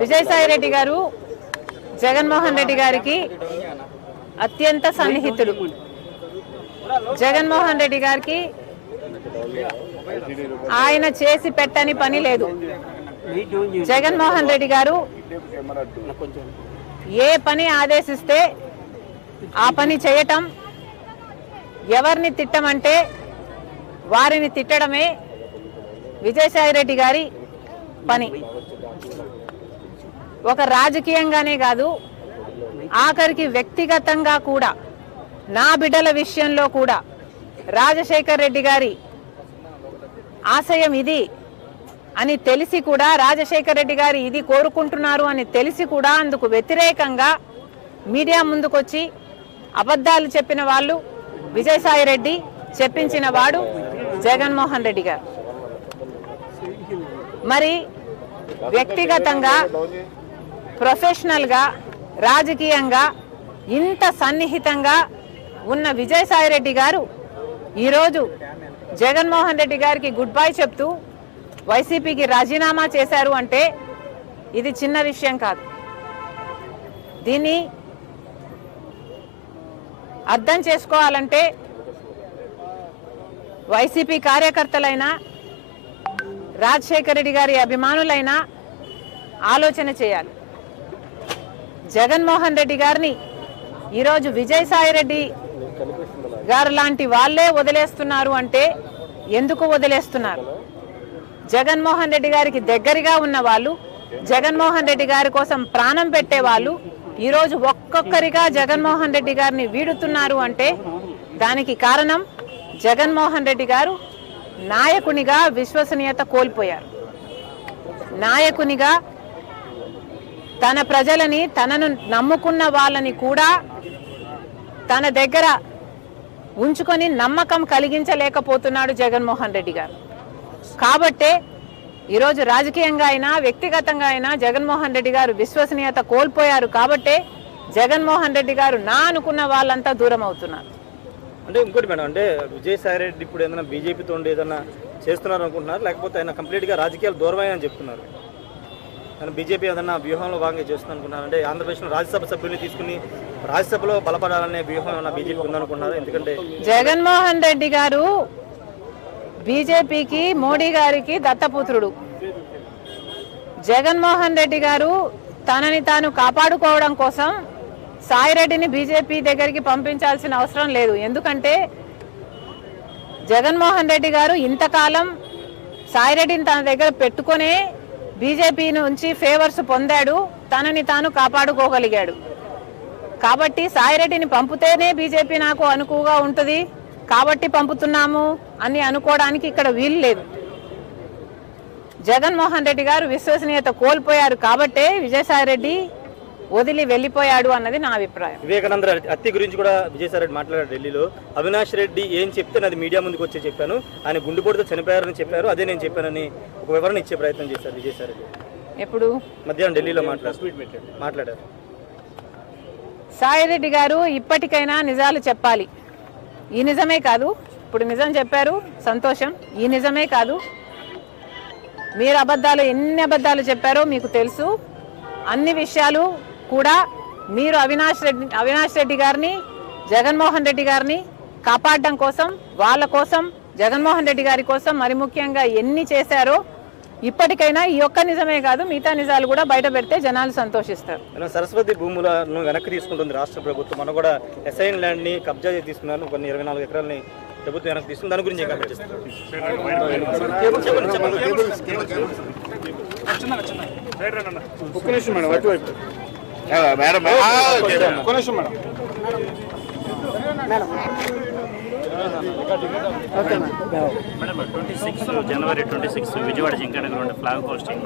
విజయసాయి రెడ్డి గారు జగన్మోహన్ రెడ్డి గారికి అత్యంత సన్నిహితుడు. జగన్మోహన్ రెడ్డి గారికి ఆయన చేసి పెట్టని పని లేదు. జగన్మోహన్ రెడ్డి గారు ఏ పని ఆదేశిస్తే ఆ పని చేయటం, ఎవరిని తిట్టమంటే వారిని తిట్టడమే విజయసాయి రెడ్డి గారి పని. ఒక రాజకీయంగానే కాదు, ఆఖరికి వ్యక్తిగతంగా కూడా, నా బిడ్డల విషయంలో కూడా రాజశేఖర్ రెడ్డి గారి ఆశయం ఇది అని తెలిసి కూడా, రాజశేఖర్ రెడ్డి గారు ఇది కోరుకుంటున్నారు అని తెలిసి కూడా అందుకు వ్యతిరేకంగా మీడియా ముందుకొచ్చి అబద్ధాలు చెప్పిన వాళ్ళు విజయసాయి రెడ్డి, చెప్పించిన వాడు జగన్మోహన్ రెడ్డి గారు. మరి వ్యక్తిగతంగా, ప్రొఫెషనల్గా, రాజకీయంగా ఇంత సన్నిహితంగా ఉన్న విజయసాయి రెడ్డి గారు ఈరోజు జగన్మోహన్ రెడ్డి గారికి గుడ్ బై చెప్తూ వైసీపీకి రాజీనామా చేశారు అంటే ఇది చిన్న విషయం కాదు. దీన్ని అర్థం చేసుకోవాలంటే వైసీపీ కార్యకర్తలైనా, రాజశేఖర రెడ్డి గారి అభిమానులైనా ఆలోచన చేయాలి. జగన్మోహన్ రెడ్డి గారిని ఈరోజు విజయసాయి రెడ్డి గారు లాంటి వాళ్ళే వదిలేస్తున్నారు అంటే ఎందుకు వదిలేస్తున్నారు? జగన్మోహన్ రెడ్డి గారికి దగ్గరగా ఉన్న వాళ్ళు, జగన్మోహన్ రెడ్డి గారి కోసం ప్రాణం పెట్టే వాళ్ళు ఈరోజు ఒక్కొక్కరిగా జగన్మోహన్ రెడ్డి గారిని వీడుతున్నారు అంటే దానికి కారణం జగన్మోహన్ రెడ్డి గారు నాయకునిగా విశ్వసనీయత కోల్పోయారు. నాయకునిగా తన ప్రజలని, తనను నమ్ముకున్న వాళ్ళని కూడా తన దగ్గర ఉంచుకొని నమ్మకం కలిగించలేకపోతున్నాడు జగన్మోహన్ రెడ్డి గారు. కాబట్టే ఈరోజు రాజకీయంగా అయినా, వ్యక్తిగతంగా అయినా జగన్మోహన్ రెడ్డి గారు విశ్వసనీయత కోల్పోయారు. కాబట్టే జగన్మోహన్ రెడ్డి గారు నా అనుకున్న వాళ్ళంతా దూరం అవుతున్నారు. అంటే ఇంకోటి మేడం, అంటే విజయసాయి రెడ్డి ఇప్పుడు ఏదైనా బీజేపీతో ఏదైనా చేస్తున్నారు అనుకుంటున్నారు, లేకపోతే ఆయన కంప్లీట్గా రాజకీయాలు దూరమని చెప్తున్నారు? ఆయన బీజేపీ ఏదన్నా వ్యూహంలో భాగంగా చేస్తున్నారు అనుకుంటున్నారు? అంటే ఆంధ్రప్రదేశ్లో రాజ్యసభ సభ్యుల్ని తీసుకుని రాజ్యసభలో బలపడాలనే వ్యూహం ఏమన్నా బీజేపీ ఉందనుకుంటున్నారు? ఎందుకంటే జగన్మోహన్ రెడ్డి గారు బీజేపీకి, మోడీ గారికి దత్తపుత్రుడు. జగన్మోహన్ రెడ్డి గారు తనని తాను కాపాడుకోవడం కోసం సాయిరెడ్డిని బీజేపీ దగ్గరికి పంపించాల్సిన అవసరం లేదు. ఎందుకంటే జగన్మోహన్ రెడ్డి గారు ఇంతకాలం సాయిరెడ్డిని తన దగ్గర పెట్టుకునే బీజేపీ నుంచి ఫేవర్స్ పొందాడు, తనని తాను కాపాడుకోగలిగాడు. కాబట్టి సాయిరెడ్డిని పంపితేనే బీజేపీ నాకు అనుకువగా ఉంటుంది కాబట్టి పంపుతున్నాము అని అనుకోవడానికి ఇక్కడ వీలు లేదు. జగన్మోహన్ రెడ్డి గారు విశ్వసనీయత కోల్పోయారు కాబట్టే విజయసాయి రెడ్డి వదిలి వెళ్ళిపోయాడు అన్నది నా అభిప్రాయం. వివేకానంద హత్య గురించి కూడా విజయసాయి రెడ్డి మాట్లాడారు ఢిల్లీలో. అవినాష్ రెడ్డి ఏం చెప్తే అది మీడియా ముందుకు వచ్చి చెప్పాను, ఆయన గుండెపోటుతో చనిపోయారని చెప్పారు, అదే నేను చెప్పానని ఒక వివరణ ఇచ్చే ప్రయత్నం చేశారు విజయసాయి రెడ్డి. ఎప్పుడు? మధ్యాహ్నం ఢిల్లీలో మాట్లాడారు. సాయిరెడ్డి గారు ఇప్పటికైనా నిజాలు చెప్పాలి. ఈ నిజమే కాదు, ఇప్పుడు నిజం చెప్పారు, సంతోషం. ఈ నిజమే కాదు, మీరు ఎన్ని అబద్ధాలు చెప్పారో మీకు తెలుసు. అన్ని విషయాలు కూడా మీరు అవినాష్ రెడ్డి గారిని, జగన్మోహన్ రెడ్డి గారిని కాపాడడం కోసం, వాళ్ళ కోసం, జగన్మోహన్ రెడ్డి గారి కోసం మరి ముఖ్యంగా ఎన్ని చేశారో ఇప్పటికైనా ఈ ఒక్క నిజమే కాదు, మిగతా నిజాలు కూడా బయట పెడితే జనాలు సంతోషిస్తారు. సరస్వతి భూములను వెనక్కి తీసుకుంటుంది రాష్ట్ర ప్రభుత్వం. మనం కూడా ఎస్ఐన్ ల్యాండ్ ని కబ్జా తీసుకున్నాను, కొన్ని 24 ఎకరాలని ప్రభుత్వం వెనక్కి తీసుకుంది. దాని గురించి మేడం 26 జనవరి 26 విజయవాడ జింకనగర్ ఫ్లాగ్ హోస్టింగ్.